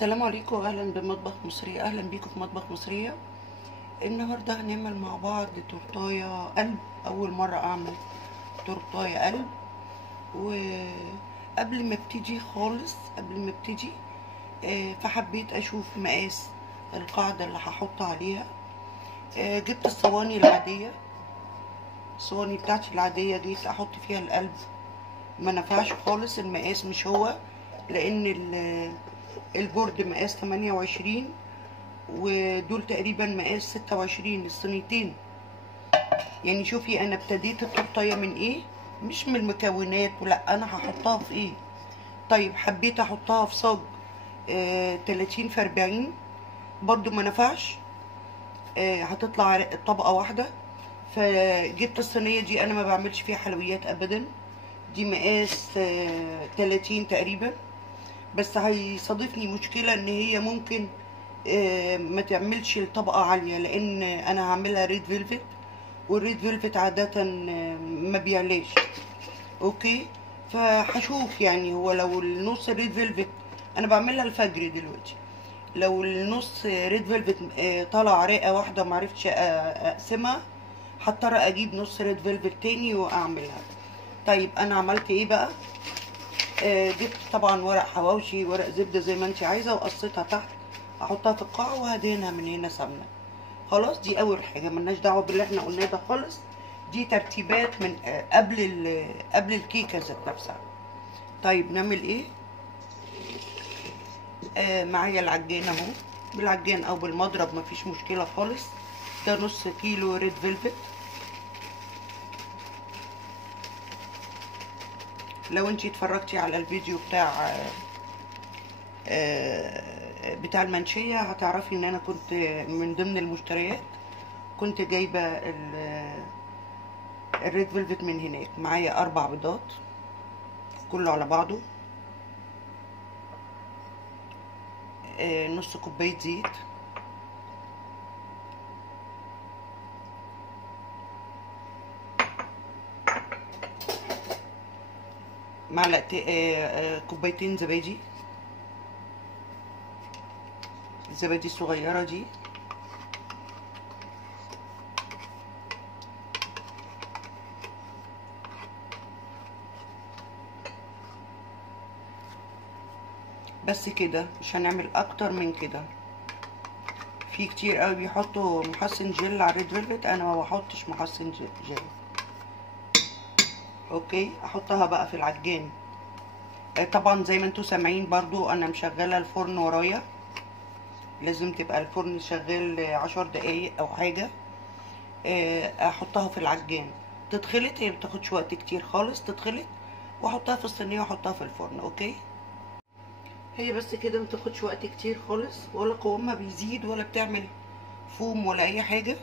السلام عليكم واهلا بمطبخ مصرية. اهلا بيكم في مطبخ مصرية. النهارده هنعمل مع بعض تورتايه قلب. اول مرة اعمل تورتايه قلب. وقبل ما ابتدي خالص فحبيت اشوف مقاس القاعدة اللي هحط عليها. جبت الصواني العادية، الصواني بتاعتي العادية، جيت احط فيها القلب، ما نفعش خالص. المقاس مش هو، لان البورد مقاس 28 ودول تقريبا مقاس 26 الصينيتين. يعني شوفي انا ابتديت التورتايه من ايه، مش من المكونات، ولا انا هحطها في ايه. طيب حبيت احطها في صاج 30 في 40، برضو ما نفعش. هتطلع طبقه واحده. فجبت الصينيه دي، انا ما بعملش فيها حلويات ابدا، دي مقاس 30 تقريبا. بس هيصادفني مشكله ان هي ممكن ما تعملش الطبقه عاليه، لان انا هعملها ريد فيلفت، والريد فيلفت عاده ما بيعلاش. اوكي، فهشوف. يعني هو لو النص ريد فيلفت، انا بعملها الفجر دلوقتي، لو النص ريد فيلفت طلع رقه واحده ومعرفتش اقسمها، هضطر اجيب نص ريد فيلفت تاني واعملها. طيب انا عملت ايه بقى؟ جبت طبعا ورق حواوشي، ورق زبده زي ما انت عايزه، وقصيتها تحت، احطها في القاع وهدهنها من هنا سمنه. خلاص، دي اول حاجه، ملناش دعوه باللي احنا قلناه ده خالص. دي ترتيبات من قبل الكيكه ذات نفسها. طيب نعمل ايه؟ معايا العجان اهو، بالعجان او بالمضرب مفيش مشكله خالص. ده نص كيلو ريد فيلفت. لو انتي اتفرجتي على الفيديو بتاع المنشية، هتعرفي ان انا كنت من ضمن المشتريات كنت جايبة الريد فيلفت من هناك. معايا 4 بيضات كله على بعضه، نص كوباية زيت، معلقتين كوبايتين زبادي، الزبادي الصغيرة دي، بس كده، مش هنعمل اكتر من كده. في كتير قوي بيحطوا محسن جل على الريد فيلفت، انا ما بحطش محسن جل. اوكي، احطها بقى في العجان. طبعا زي ما انتوا سامعين برضو انا مشغله الفرن ورايا، لازم تبقى الفرن شغال 10 دقايق او حاجه. احطها في العجان تتخلط، هي بتاخدش وقت كتير خالص تتخلط، واحطها في الصينيه واحطها في الفرن. اوكي، هي بس كده، متاخدش وقت كتير خالص، ولا قوامها بيزيد ولا بتعمل فوم ولا اي حاجه.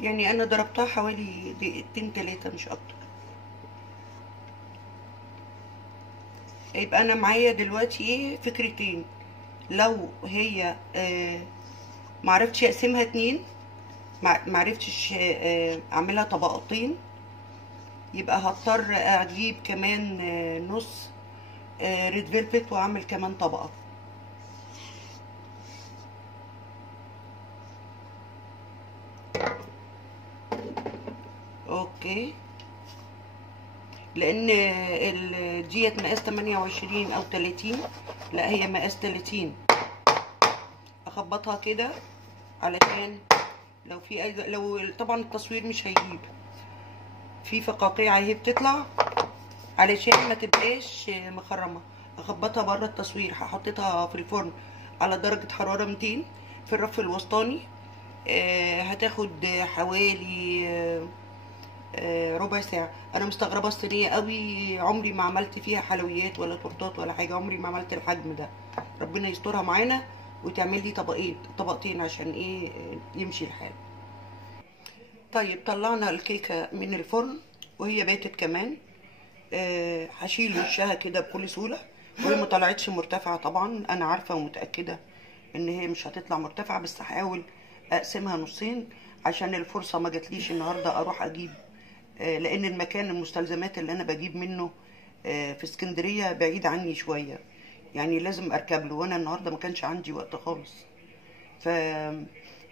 يعني انا ضربتها حوالي دقيقتين 3 مش اكتر. يبقى انا معايا دلوقتي ايه فكرتين. لو هي معرفتش اقسمها 2، معرفتش اعملها طبقتين، يبقى هضطر اجيب كمان نص ريد فيلفت واعمل كمان طبقه. اوكي، لان ديت مقاس 28 او 30، لا هي مقاس 30. اخبطها كده علشان لو في لو طبعا التصوير مش هيجيب، في فقاقيع اهي بتطلع، علشان ما تبقاش مخرمه. اخبطها بره التصوير. هحطها في الفرن على درجه حراره 200 في الرف الوسطاني. هتاخد حوالي ربع ساعه. انا مستغربه الصينيه قوي، عمري ما عملت فيها حلويات ولا تورتات ولا حاجه، عمري ما عملت الحجم ده. ربنا يسترها معانا وتعمل لي طبقتين عشان ايه يمشي الحال. طيب طلعنا الكيكه من الفرن وهي باتت كمان. هشيل وشها كده بكل سهوله، وهي ما طلعتش مرتفعه طبعا، انا عارفه ومتاكده ان هي مش هتطلع مرتفعه، بس هحاول اقسمها نصين عشان الفرصه ما جاتليش النهارده اروح اجيب لان المكان المستلزمات اللي انا بجيب منه في اسكندرية بعيد عني شوية، يعني لازم اركب له، وانا النهارده ما كانش عندي وقت خالص. ف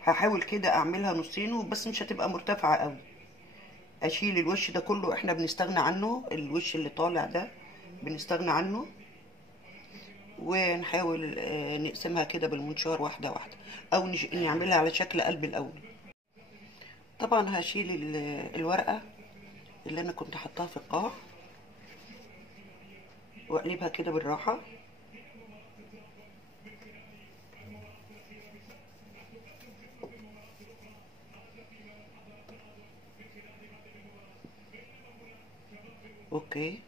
هحاول كده اعملها نصين، بس مش هتبقى مرتفعة قوي. اشيل الوش ده كله، احنا بنستغنى عنه، الوش اللي طالع ده بنستغنى عنه، ونحاول نقسمها كده بالمنشار واحدة واحدة، او نعملها على شكل قلب الاول. طبعا هشيل الورقة اللي انا كنت حطاها في القاع، واقلبها كده بالراحة. اوكي،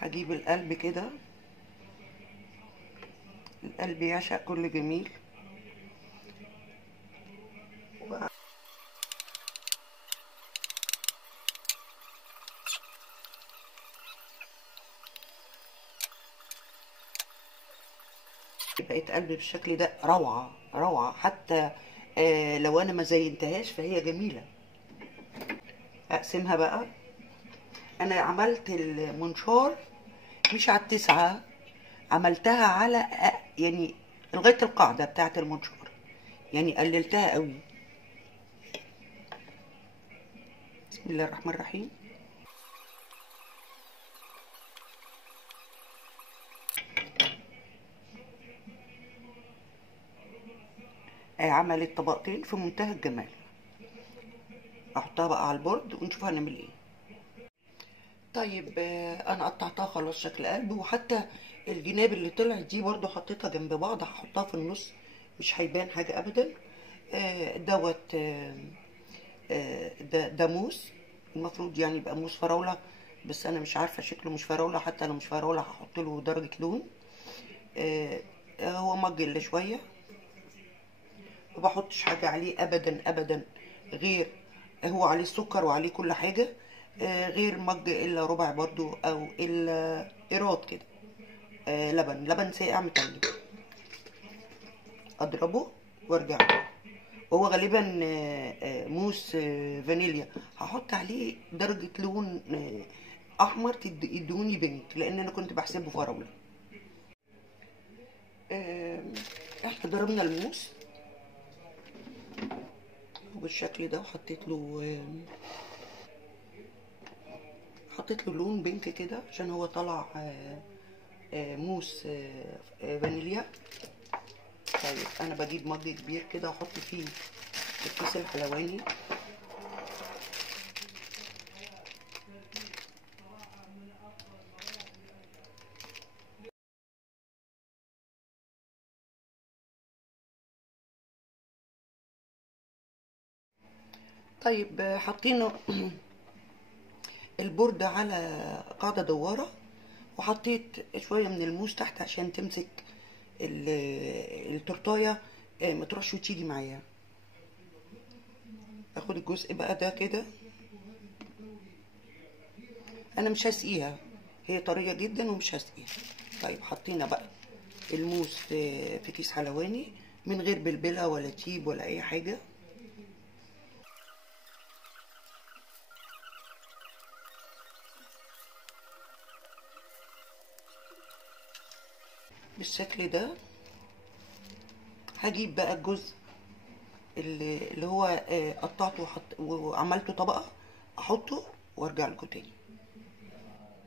هجيب القلب كده، القلب يعشق كل جميل. بقيت قلب بالشكل ده روعة روعة، حتى لو انا ما زينتهاش فهي جميلة. اقسمها بقى. انا عملت المنشار مش على التسعة، عملتها على يعني لغاية القاعدة بتاعة المنشار، يعني قللتها قوي. بسم الله الرحمن الرحيم. عملت طبقتين في منتهى الجمال. احطها بقى على البورد ونشوف هنعمل ايه. طيب انا قطعتها خلاص شكل قلب، وحتى الجناب اللي طلعت دي برضو حطيتها جنب بعض، هحطها في النص مش هيبان حاجة ابدا. دوت ده موس، المفروض يعني يبقى موس فراولة، بس انا مش عارفة شكله مش فراولة، حتى لو مش فراولة هحط له درجة لون. هو مج شوية، ما بحطش حاجة عليه ابدا ابدا، غير هو عليه السكر وعليه كل حاجة، غير مج الا ربع برضو، او الا ايراد كده لبن ساقع متلج. اضربه وارجع له. هو غالبا موس فانيليا، هحط عليه درجة لون احمر يدوني بينك، لان انا كنت بحسبه فراولة. احنا ضربنا الموس بالشكل ده، وحطيت له لون بينك كده، عشان هو طلع موس فانيليا. طيب انا بجيب مج كبير كده واحط فيه الكيس الحلواني. طيب حاطين البورد على قاعدة دوارة، وحطيت شوية من الموس تحت عشان تمسك التورتاية ما تروحش وتيجي معايا. اخد الجزء بقى ده كده، انا مش هسقيها، هي طرية جدا ومش هسقيها. طيب حطينا بقى الموس في كيس حلواني من غير بلبلة ولا تيب ولا اي حاجة. بالشكل ده. هجيب بقى الجزء اللي هو قطعته وعملته طبقة، احطه وارجع لكم تاني.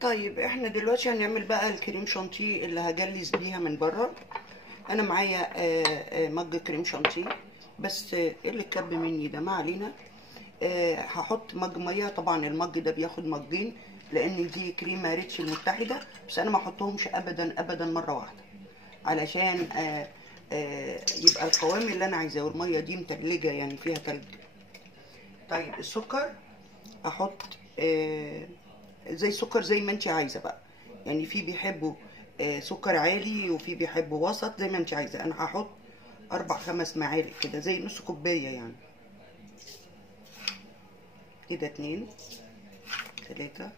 طيب احنا دلوقتي هنعمل بقى الكريم شانتيه اللي هجلس بيها من بره. انا معايا مج كريم شانتيه، بس اللي اتكب مني ده ما علينا. هحط مج ميه، طبعا المج ده بياخد مجين لان دي كريمه ريتش المتحده، بس انا ما احطهمش ابدا ابدا مره واحده، علشان يبقى القوام اللي انا عايزاه، والميه دي متلجه يعني فيها تلج. طيب السكر احط زي سكر زي ما انت عايزه بقى، يعني في بيحبوا سكر عالي وفي بيحبوا وسط، زي ما انت عايزه. انا هحط 4-5 معالق كده، زي نص كوبايه يعني كده. 2 3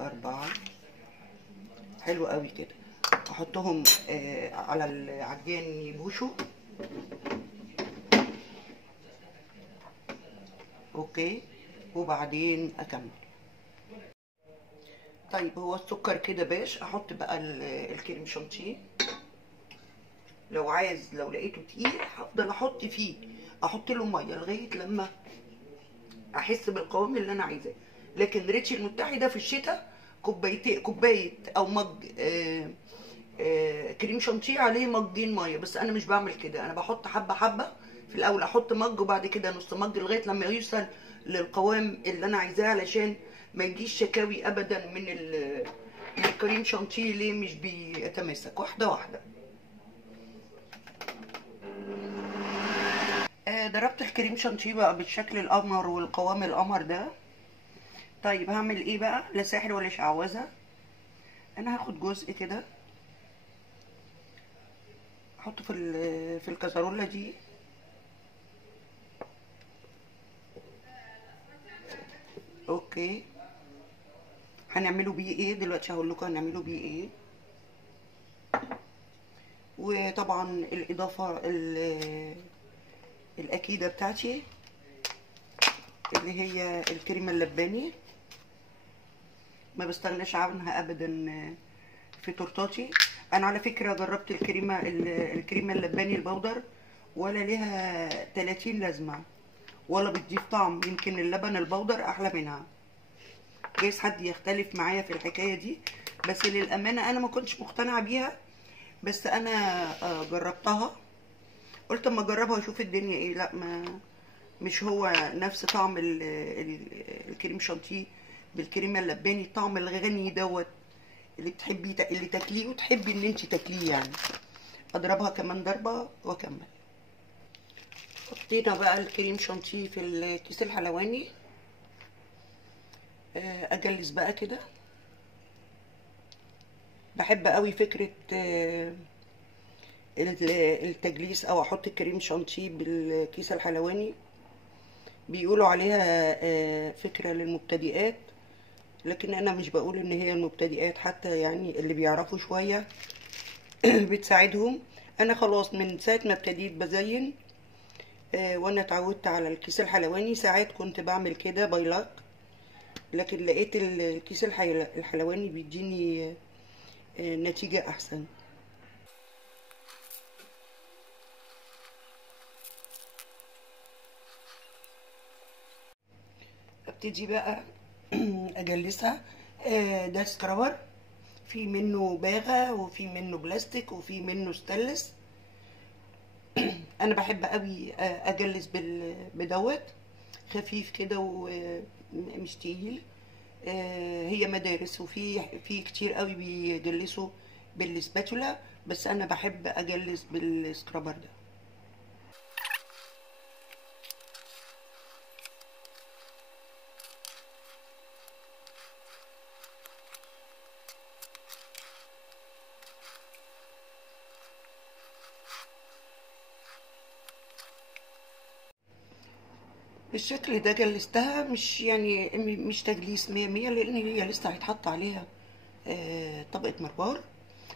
4 حلو قوي كده. احطهم على العجان يبوشوا. اوكي، وبعدين اكمل. طيب هو السكر كده باش، احط بقى الكريم شانتيه. لو لقيته تقيل هفضل احط فيه، احط له ميه لغايه لما احس بالقوام اللي انا عايزاه. لكن ريتش المتحده في الشتاء كوبايه او مج كريم شانتيه عليه مجين ميه، بس انا مش بعمل كده. انا بحط حبه حبه، في الاول احط مج وبعد كده نص مج لغايه لما يوصل للقوام اللي انا عايزاه، علشان ما يجيش شكاوي ابدا من الكريم شانتيه ليه مش بيتماسك. واحده واحده. ضربت الكريم شانتيه بقى بالشكل القمر والقوام القمر ده. طيب هعمل ايه بقى؟ لا سحر ولا شعوذه. انا هاخد جزء كده احطه في الكازرولة دي. اوكي، هنعمله بيه ايه دلوقتي؟ هقول لكم هنعمله بيه ايه. وطبعا الاضافه الاكيده بتاعتي اللي هي الكريمه اللباني، ما بستغناش عنها ابدا في تورتاتي. انا على فكره جربت الكريمه اللباني البودر، ولا ليها 30 لازمه، ولا بتضيف طعم. يمكن اللبن البودر احلى منها. جايز حد يختلف معايا في الحكايه دي، بس للامانه انا ما كنتش مقتنعه بيها، بس انا جربتها. قلت اما اجربها واشوف الدنيا ايه. لا، ما مش هو نفس طعم الكريم شانتيه بالكريمه اللباني، الطعم الغني دوت اللي بتحبي اللي تاكليه وتحبي ان انت تاكليه يعني. اضربها كمان ضربه واكمل. حطينا بقى الكريم شانتيه في الكيس الحلواني. اجلس بقى كده. بحب قوي فكره التجليس، او احط الكريم شانتيه بالكيس الحلواني. بيقولوا عليها فكره للمبتدئات، لكن انا مش بقول ان هي المبتدئات، حتى يعني اللي بيعرفوا شويه بتساعدهم. انا خلاص من ساعه ما ابتديت بزين وانا اتعودت على الكيس الحلواني. ساعات كنت بعمل كده بايلاك، لكن لقيت الكيس الحلواني بيديني نتيجه احسن. ابتدي بقى اجلسها. ده سكرابر، في منه باغة وفي منه بلاستيك وفي منه ستانلس. انا بحب قوي اجلس بدوت، خفيف كده ومش تقيل. هي مدارس، في كتير قوي بيجلسوا بالسباتولا، بس انا بحب اجلس بالسكرابر ده. بالشكل ده جلستها، مش يعني مش تجليس 100 لان هي لسه هيتحط عليها طبقة مربار.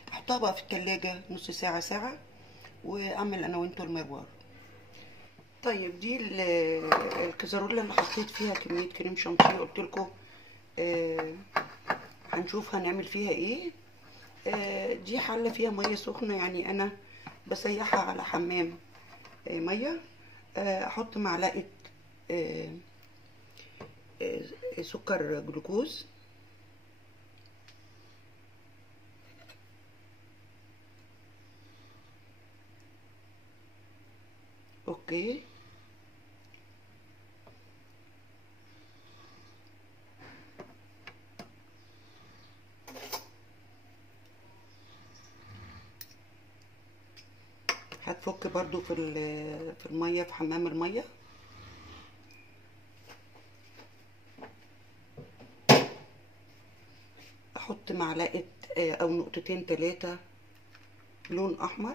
احطها بقى في التلاجة نص ساعة ساعة، واعمل انا وانتو المروار. طيب دي الكزرولة اللي حطيت فيها كمية كريم شانتيه. قلت لكم هنشوف هنعمل فيها ايه. دي حلة فيها مية سخنة، يعني انا بسيحها على حمام مية. احط معلقة سكر جلوكوز. اوكي، هتفك برضو في المية، في حمام المية. احط معلقة او نقطتين 3 لون احمر.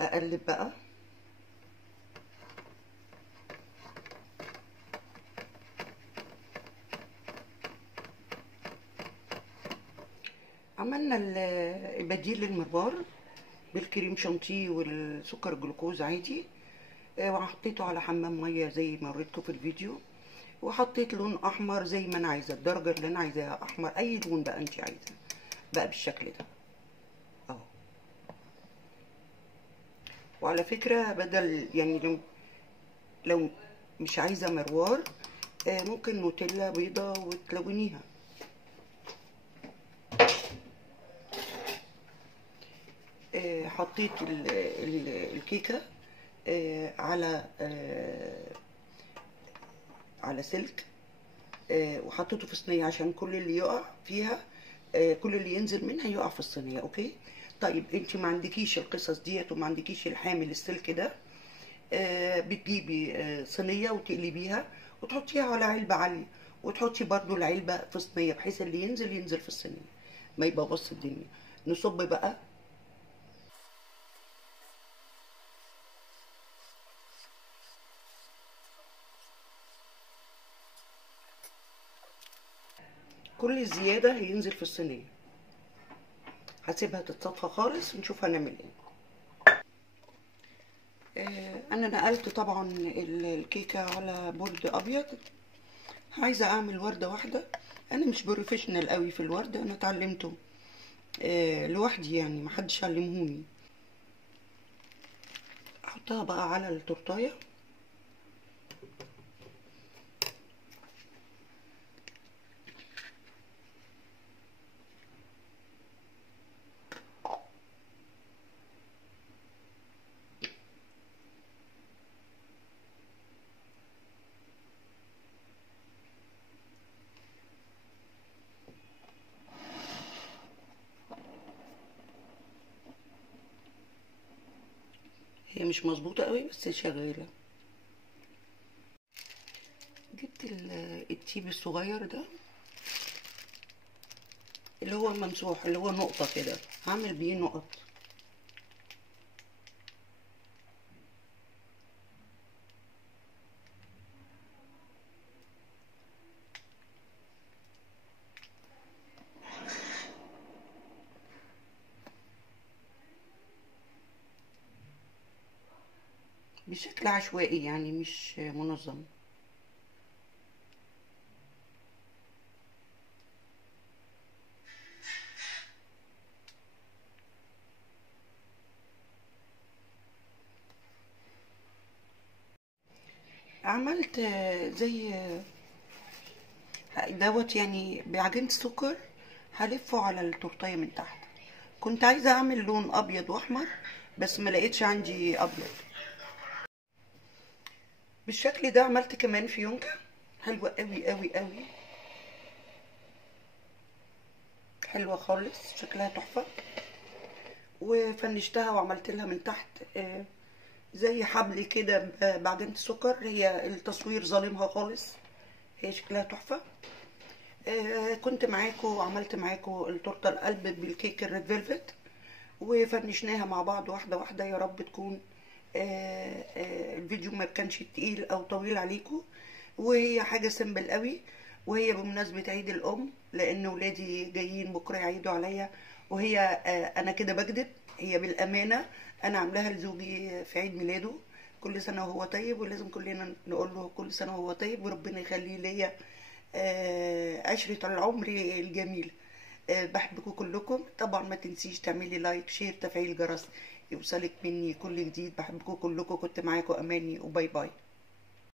اقلب بقى. عملنا البديل للمربار بالكريم شانتيه والسكر الجلوكوز عادي. وحطيته على حمام ميه زي ما وريتكم في الفيديو، وحطيت لون احمر زي ما انا عايزه، الدرجه اللي انا عايزاها احمر، اي لون بقى انت عايزاه بقى بالشكل ده اهو. وعلى فكره بدل يعني لو مش عايزه مروار ممكن نوتيلا بيضه وتلونيها. حطيت الكيكه على سلك، وحطيته في صينيه عشان كل اللي يقع فيها كل اللي ينزل منها يقع في الصينيه. اوكي طيب انت ما عندكيش القصص ديت وما عندكيش الحامل السلك ده، بتجيبي صينيه وتقلبيها وتحطيها على علبه عاليه، وتحطي برضو العلبه في صينيه بحيث اللي ينزل في الصينيه ما يبوظش الدنيا. نصب بقى كل الزياده هينزل في الصينيه. هسيبها تتصفى خالص ونشوف هنعمل ايه. انا نقلت طبعا الكيكه على بورد ابيض. عايزه اعمل ورده واحده. انا مش بروفيشنال قوي في الورده، انا اتعلمته لوحدي يعني محدش علمهوني. احطها بقى على التورتايه. هي مش مظبوطه قوي بس شغاله. جبت التيب الصغير ده اللي هو الممسوح اللي هو نقطه كده، هعمل بيه نقط. بشكل عشوائي يعني مش منظم. عملت زي دوت يعني بعجينة سكر، هلفه على التورتيه من تحت. كنت عايزة اعمل لون ابيض واحمر بس ما لقيتش عندي ابيض. بالشكل ده عملت كمان فيونكة حلوة قوي قوي قوي، حلوة خالص شكلها تحفة. وفنشتها وعملت لها من تحت زي حبل كده بعجينة السكر. هي التصوير ظالمها خالص، هي شكلها تحفة. كنت معاكم وعملت معاكم التورته القلب بالكيك الريد فيلفت، وفنشناها مع بعض واحده واحده. يا رب تكون الفيديو ما كانش تقيل او طويل عليكم. وهي حاجه سيمبل قوي، وهي بمناسبه عيد الام لان ولادي جايين بكره يعيدوا عليا. وهي انا كده بكذب، هي بالامانه انا عاملاها لزوجي في عيد ميلاده. كل سنه وهو طيب، ولازم كلنا نقول له كل سنه وهو طيب وربنا يخليه ليا عشرة العمر الجميل. بحبكم كلكم. طبعا ما تنسيش تعملي لايك شير تفعيل جرس يوصلك مني كل جديد. بحبكم كلكم. كنت معاكم اماني وباي باي.